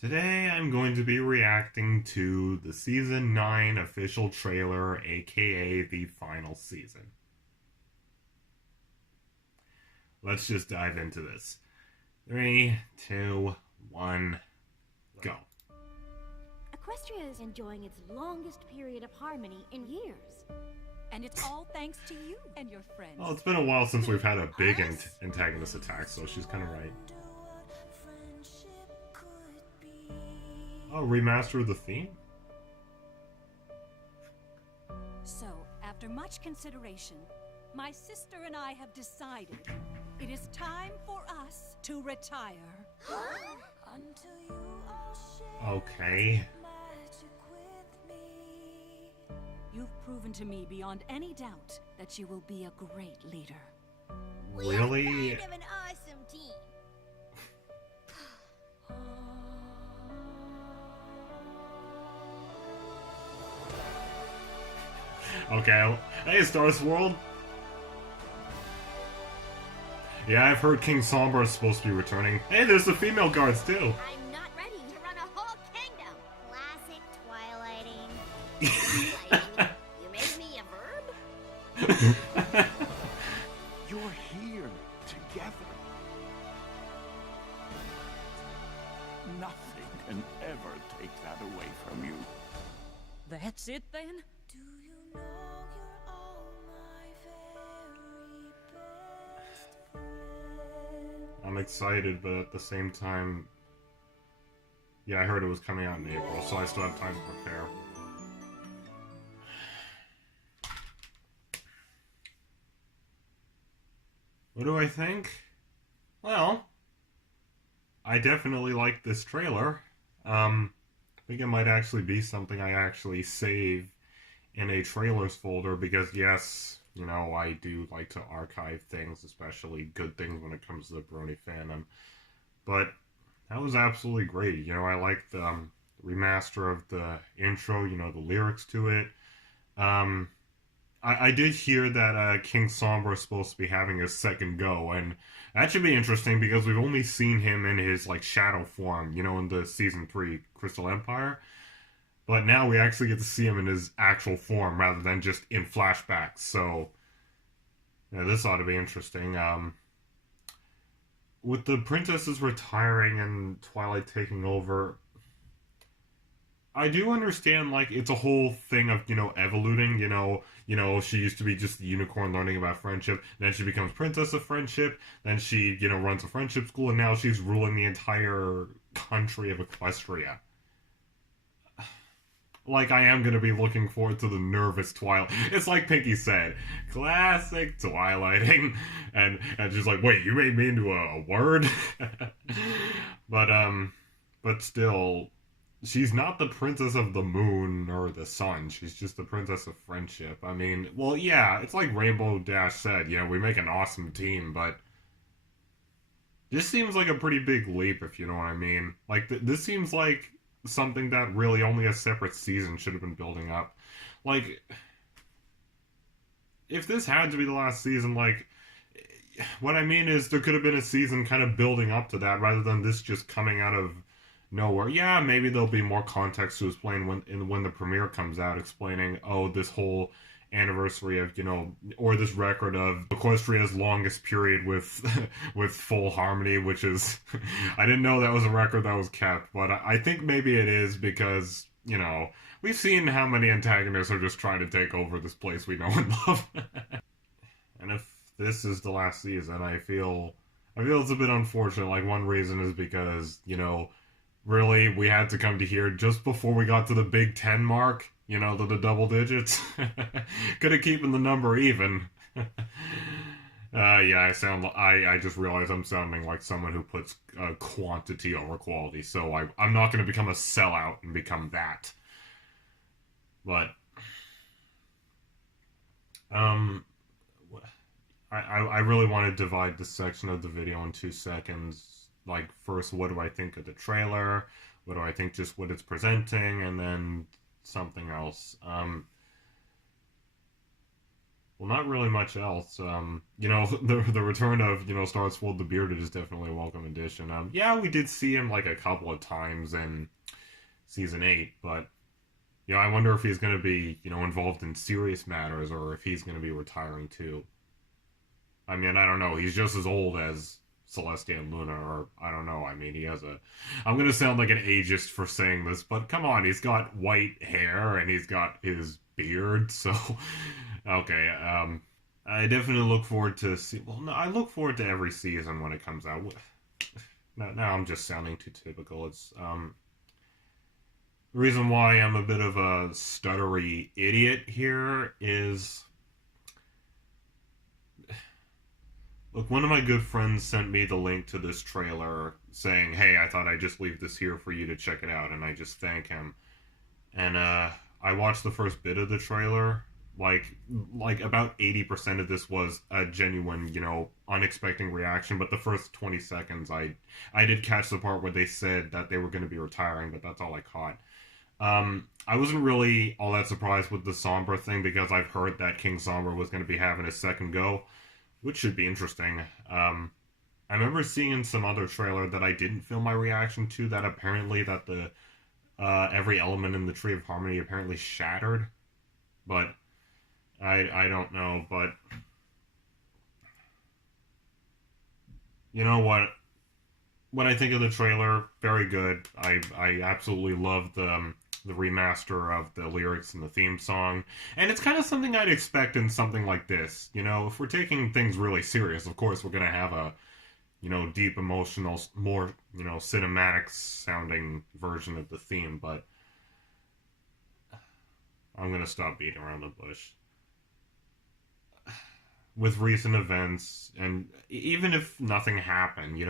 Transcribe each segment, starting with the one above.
Today I'm going to be reacting to the Season 9 official trailer, aka the final season. Let's just dive into this. 3, 2, 1, go. Equestria is enjoying its longest period of harmony in years. And it's all thanks to you and your friends. Well, it's been a while since we've had a big antagonist attack, so she's kind of right. Oh, remaster of the theme? So, after much consideration, my sister and I have decided it is time for us to retire. Okay. You've proven to me beyond any doubt that you will be a great leader. Really? We are kind of an awesome team. Okay. Hey, Stars World. Yeah, I've heard King Sombra is supposed to be returning. Hey, there's the female guards too. I'm not ready to run a whole kingdom. Classic twilighting. Twilighting? You made me a verb? You're here together. Nothing can ever take that away from you. That's it then? Do you know you're all my very best friend? I'm excited, but at the same time, yeah, I heard it was coming out in April, so I still have time to prepare. What do I think? Well, I definitely like this trailer. I think it might actually be something I actually save in a trailers folder because, yes, you know, I do like to archive things, especially good things when it comes to the Brony fandom. But that was absolutely great. You know, I liked the remaster of the intro, you know, the lyrics to it. I did hear that King Sombra is supposed to be having a second go, and that should be interesting because we've only seen him in his, like, shadow form, you know, in the Season 3 Crystal Empire. But now we actually get to see him in his actual form rather than just in flashbacks, so yeah, this ought to be interesting. With the princesses retiring and Twilight taking over, I do understand, like, it's a whole thing of, you know, evoluting, you know, she used to be just the unicorn learning about friendship, then she becomes Princess of Friendship, then she, you know, runs a friendship school, and now she's ruling the entire country of Equestria. Like, I am going to be looking forward to the nervous Twilight. It's like Pinky said, classic Twilighting, and she's like, wait, you made me into a word? But still, she's not the Princess of the Moon or the Sun. She's just the Princess of Friendship. I mean, well, yeah, it's like Rainbow Dash said, you know, we make an awesome team, but this seems like a pretty big leap, if you know what I mean. Like, this seems like something that really only a separate season should have been building up. Like, if this had to be the last season, like, what I mean is there could have been a season kind of building up to that rather than this just coming out of nowhere. Yeah, maybe there'll be more context to explain when the premiere comes out, explaining, oh, this whole anniversary of, you know, or this record of Equestria's longest period with with full harmony, which is I didn't know that was a record that was kept, but I think maybe it is because, you know, we've seen how many antagonists are just trying to take over this place we know and love. And if this is the last season, I feel it's a bit unfortunate. Like, one reason is because, you know, really, we had to come to here just before we got to the Big Ten mark, you know, the double digits. Could have keeping the number even. Yeah, I just realized I'm sounding like someone who puts quantity over quality, so I'm not going to become a sellout and become that. But, I really want to divide this section of the video in 2 seconds. Like, first, what do I think of the trailer? What do I think just what it's presenting? And then something else. Well, not really much else. The return of Starsfold the Bearded is definitely a welcome addition. Yeah, we did see him like a couple of times in season 8, but I wonder if he's going to be involved in serious matters or if he's going to be retiring too. I mean, I don't know. He's just as old as Celestia and Luna, or I don't know. I mean, he has a. I'm going to sound like an ageist for saying this, but come on, he's got white hair and he's got his beard, so okay. I definitely look forward to see. Well, no, I look forward to every season when it comes out. Now I'm just sounding too typical. It's the reason why I'm a bit of a stuttery idiot here is, look, one of my good friends sent me the link to this trailer saying, hey, I thought I'd just leave this here for you to check it out, and I just thank him. And I watched the first bit of the trailer. Like about 80% of this was a genuine, unexpected reaction, but the first 20 seconds I did catch the part where they said that they were going to be retiring, but that's all I caught. I wasn't really all that surprised with the Sombra thing because I've heard that King Sombra was going to be having a second go, which should be interesting. I remember seeing in some other trailer that I didn't feel my reaction to, that apparently that the every element in the Tree of Harmony apparently shattered, but I don't know. But you know what? When I think of the trailer, very good. I absolutely love the remaster of the lyrics and the theme song. And it's kind of something I'd expect in something like this. If we're taking things really serious, of course we're going to have a, deep, emotional, more, cinematic sounding version of the theme, but I'm going to stop beating around the bush. With recent events, and even if nothing happened,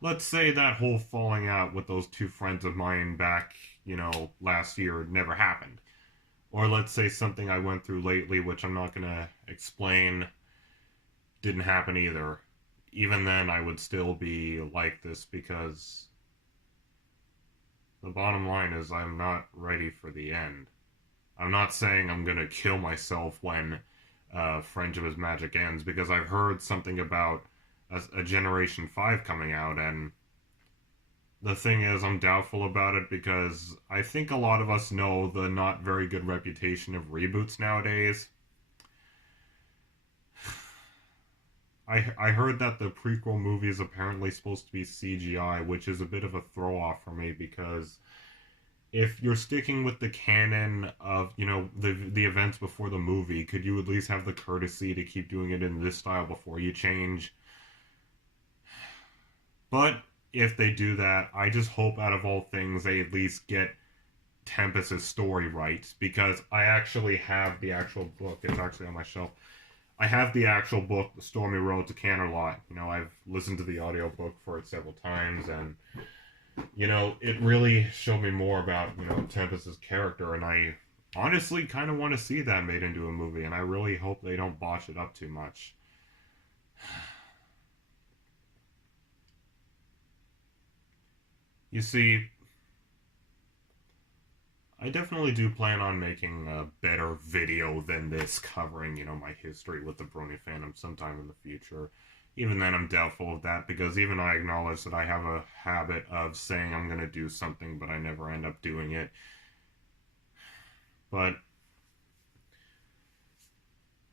let's say that whole falling out with those two friends of mine back, last year never happened. Or let's say something I went through lately, which I'm not going to explain, didn't happen either. Even then, I would still be like this because the bottom line is I'm not ready for the end. I'm not saying I'm going to kill myself when Friendship is Magic ends, because I've heard something about a Generation 5 coming out, and the thing is, I'm doubtful about it because I think a lot of us know the not very good reputation of reboots nowadays. I heard that the prequel movie is apparently supposed to be CGI, which is a bit of a throw-off for me because if you're sticking with the canon of, the events before the movie, could you at least have the courtesy to keep doing it in this style before you change? But if they do that, I just hope out of all things they at least get Tempest's story right, because I actually have the actual book. It's actually on my shelf. I have the actual book, The Stormy Road to Canterlot. I've listened to the audiobook for it several times, and it really showed me more about, Tempest's character, and I honestly kind of want to see that made into a movie, and I really hope they don't botch it up too much. You see, I definitely do plan on making a better video than this covering, my history with the Brony fandom sometime in the future. Even then, I'm doubtful of that, because even I acknowledge that I have a habit of saying I'm going to do something, but I never end up doing it. But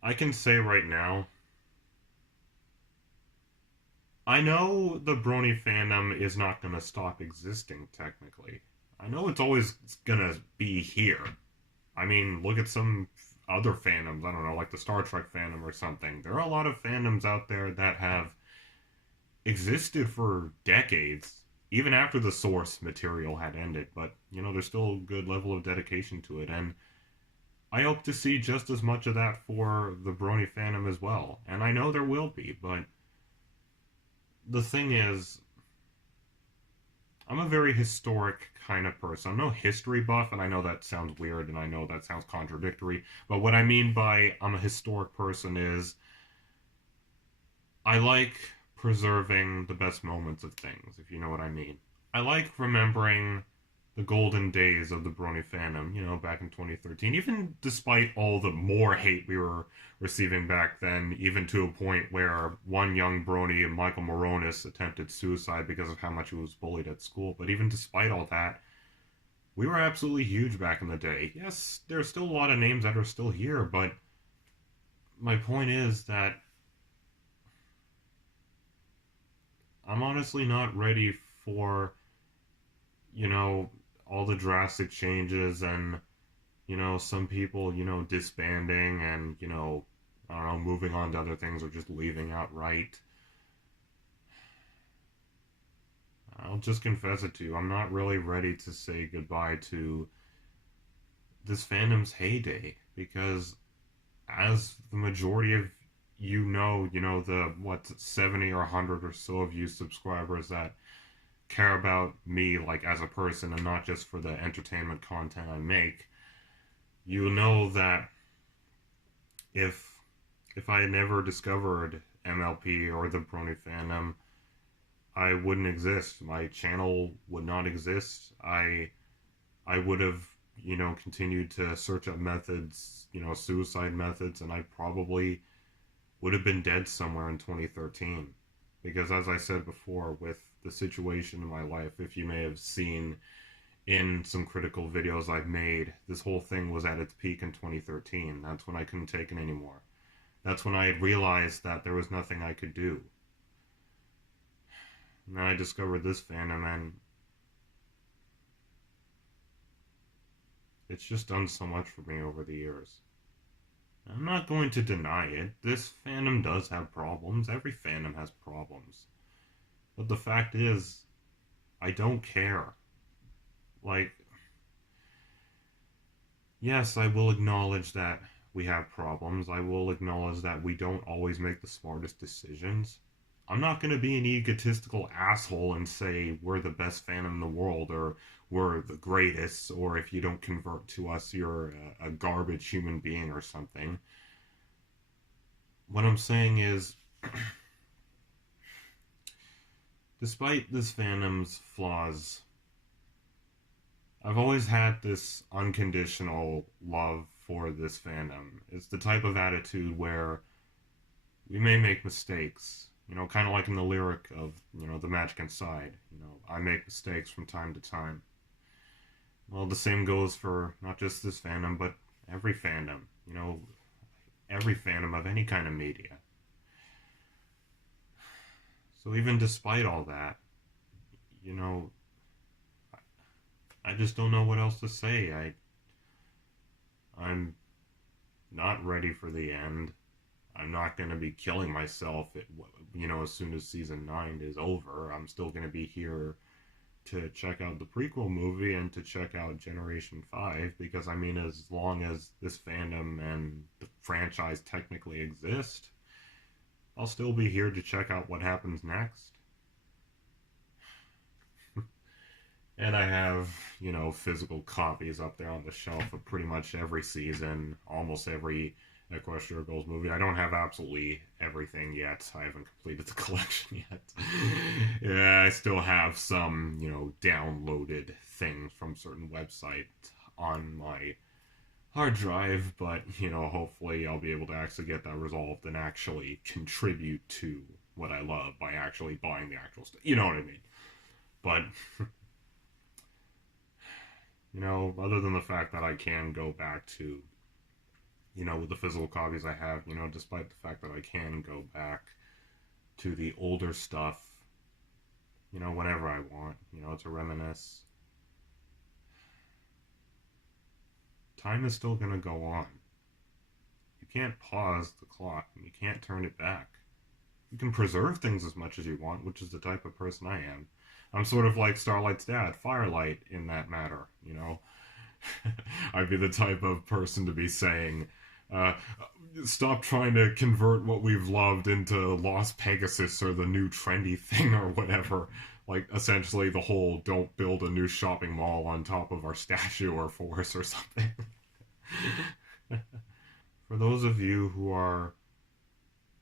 I can say right now, I know the Brony fandom is not going to stop existing, technically. I know it's always going to be here. I mean, look at some other fandoms, I don't know, like the Star Trek fandom or something. There are a lot of fandoms out there that have existed for decades, even after the source material had ended, but, there's still a good level of dedication to it, and I hope to see just as much of that for the Brony fandom as well, and I know there will be, but the thing is, I'm a very historic kind of person. I'm no history buff, and I know that sounds weird, and I know that sounds contradictory, but what I mean by I'm a historic person is I like preserving the best moments of things, if you know what I mean. I like remembering the golden days of the Brony fandom, back in 2013. Even despite all the more hate we were receiving back then, even to a point where one young Brony, Michael Moronis, attempted suicide because of how much he was bullied at school. But even despite all that, we were absolutely huge back in the day. Yes, there's still a lot of names that are still here, but my point is that I'm honestly not ready for, all the drastic changes and, some people, disbanding and, I don't know, moving on to other things or just leaving outright. I'll just confess it to you. I'm not really ready to say goodbye to this fandom's heyday because as the majority of the, 70 or 100 or so of you subscribers that care about me, like, as a person and not just for the entertainment content I make, you know that if I had never discovered MLP or the Brony fandom, I wouldn't exist. My channel would not exist. I would have, continued to search up methods, suicide methods, and I probably would have been dead somewhere in 2013. Because as I said before, with the situation in my life, if you may have seen in some critical videos I've made, this whole thing was at its peak in 2013. That's when I couldn't take it anymore. That's when I had realized that there was nothing I could do. And then I discovered this fandom, and it's just done so much for me over the years. I'm not going to deny it. This fandom does have problems. Every fandom has problems. But the fact is, I don't care. Like, yes, I will acknowledge that we have problems. I will acknowledge that we don't always make the smartest decisions. I'm not going to be an egotistical asshole and say we're the best fandom in the world or we're the greatest, or if you don't convert to us, you're a garbage human being or something. What I'm saying is, despite this fandom's flaws, I've always had this unconditional love for this fandom. It's the type of attitude where we may make mistakes, kind of like in the lyric of, The Magic Inside. I make mistakes from time to time. Well, the same goes for not just this fandom, but every fandom, every fandom of any kind of media. So even despite all that, I just don't know what else to say. I'm not ready for the end. I'm not going to be killing myself, as soon as season 9 is over. I'm still going to be here to check out the prequel movie and to check out Generation 5, because, as long as this fandom and the franchise technically exist, I'll still be here to check out what happens next. And I have, physical copies up there on the shelf of pretty much every season, almost every Equestria Girls movie. I don't have absolutely everything yet. I haven't completed the collection yet. Yeah, I still have some, downloaded things from certain websites on my hard drive, but, hopefully I'll be able to actually get that resolved and actually contribute to what I love by actually buying the actual stuff. You know what I mean? But, other than the fact that I can go back to, with the physical copies I have, despite the fact that I can go back to the older stuff, whenever I want, to reminisce. Time is still going to go on. You can't pause the clock, and you can't turn it back. You can preserve things as much as you want, which is the type of person I am. I'm sort of like Starlight's dad, Firelight, in that matter, I'd be the type of person to be saying, stop trying to convert what we've loved into Lost Pegasus or the new trendy thing or whatever. Like, essentially the whole don't build a new shopping mall on top of our statue or forest or something. For those of you who are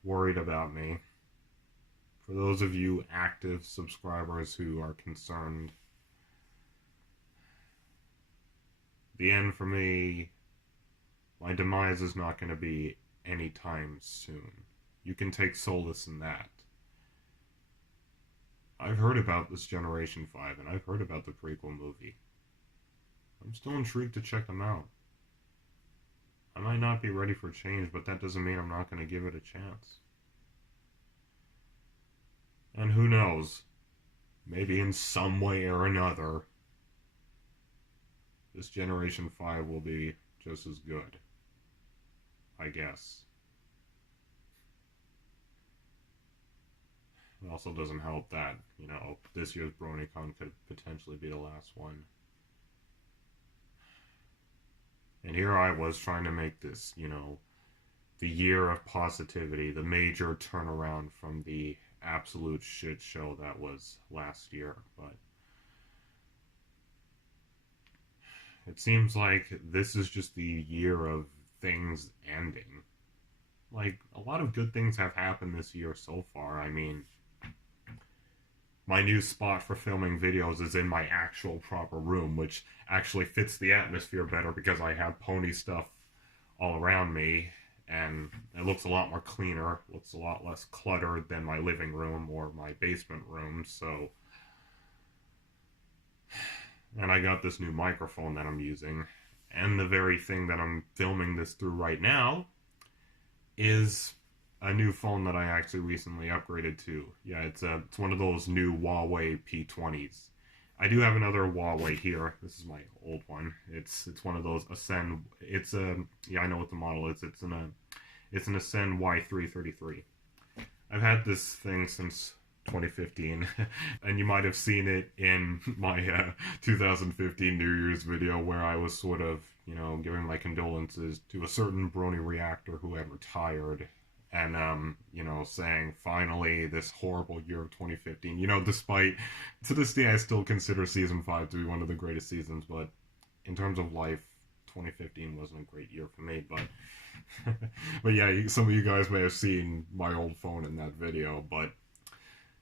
worried about me, for those of you active subscribers who are concerned, the end for me, my demise is not going to be anytime soon. You can take solace in that. I've heard about this Generation 5, and I've heard about the prequel movie. I'm still intrigued to check them out. I might not be ready for change, but that doesn't mean I'm not going to give it a chance. And who knows? Maybe in some way or another, this Generation 5 will be just as good. I guess. It also doesn't help that, this year's BronyCon could potentially be the last one. And here I was trying to make this, the year of positivity, the major turnaround from the absolute shit show that was last year. But it seems like this is just the year of things ending. Like, a lot of good things have happened this year so far. I mean, my new spot for filming videos is in my actual proper room, which actually fits the atmosphere better because I have pony stuff all around me, and it looks a lot more cleaner, looks a lot less cluttered than my living room or my basement room, so... And I got this new microphone that I'm using, and the very thing that I'm filming this through right now is a new phone that I actually recently upgraded to. Yeah, it's one of those new Huawei P20s. I do have another Huawei here. This is my old one. It's one of those Ascend. It's yeah, I know what the model is. It's an Ascend Y333. I've had this thing since 2015, and you might have seen it in my 2015 New Year's video where I was sort of, giving my condolences to a certain Brony reactor who had retired. And, saying, finally, this horrible year of 2015, despite, to this day, I still consider Season 5 to be one of the greatest seasons, but in terms of life, 2015 wasn't a great year for me, but, but yeah, some of you guys may have seen my old phone in that video, but,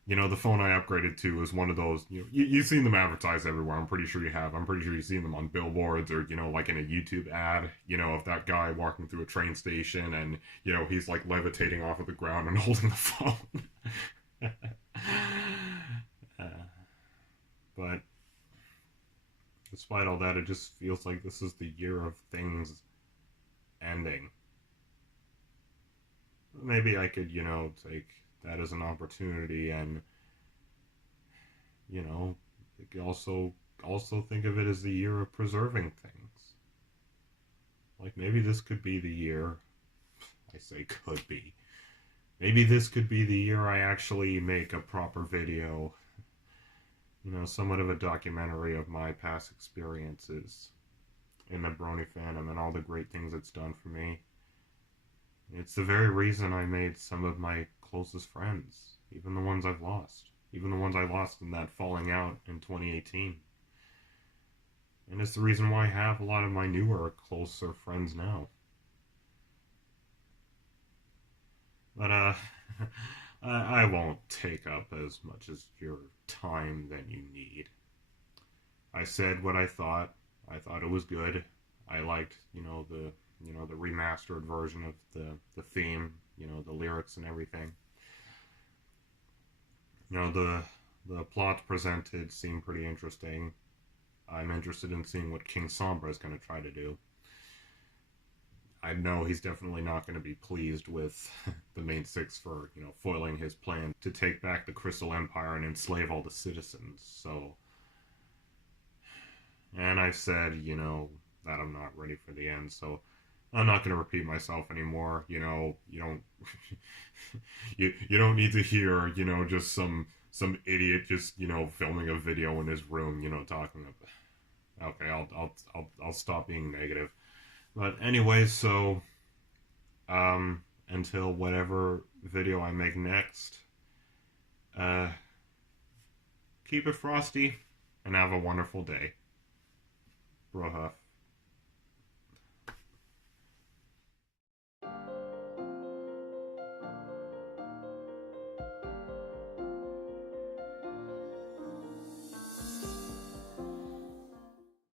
the phone I upgraded to is one of those, you've seen them advertised everywhere, I'm pretty sure you have. I'm pretty sure you've seen them on billboards or, like in a YouTube ad, of that guy walking through a train station and, he's like levitating off of the ground and holding the phone. But despite all that, it just feels like this is the year of things ending. Maybe I could, take that as an opportunity and, also think of it as the year of preserving things. Like, maybe this could be the year, I say could be, maybe this could be the year I actually make a proper video, somewhat of a documentary of my past experiences in the Brony fandom and all the great things it's done for me. It's the very reason I made some of my closest friends, even the ones I've lost. Even the ones I lost in that falling out in 2018. And it's the reason why I have a lot of my newer, closer friends now. But, I won't take up as much as your time than you need. I said what I thought. I thought it was good. I liked, the remastered version of the theme, the lyrics and everything. The plot presented seemed pretty interesting. I'm interested in seeing what King Sombra is going to try to do. I know he's definitely not going to be pleased with the main six for, foiling his plan to take back the Crystal Empire and enslave all the citizens, so... And I said, that I'm not ready for the end, so... I'm not going to repeat myself anymore, you don't... you don't need to hear, just some idiot just, filming a video in his room, talking about... Okay, I'll stop being negative. But anyway, so, until whatever video I make next, keep it frosty, and have a wonderful day. Brohuff.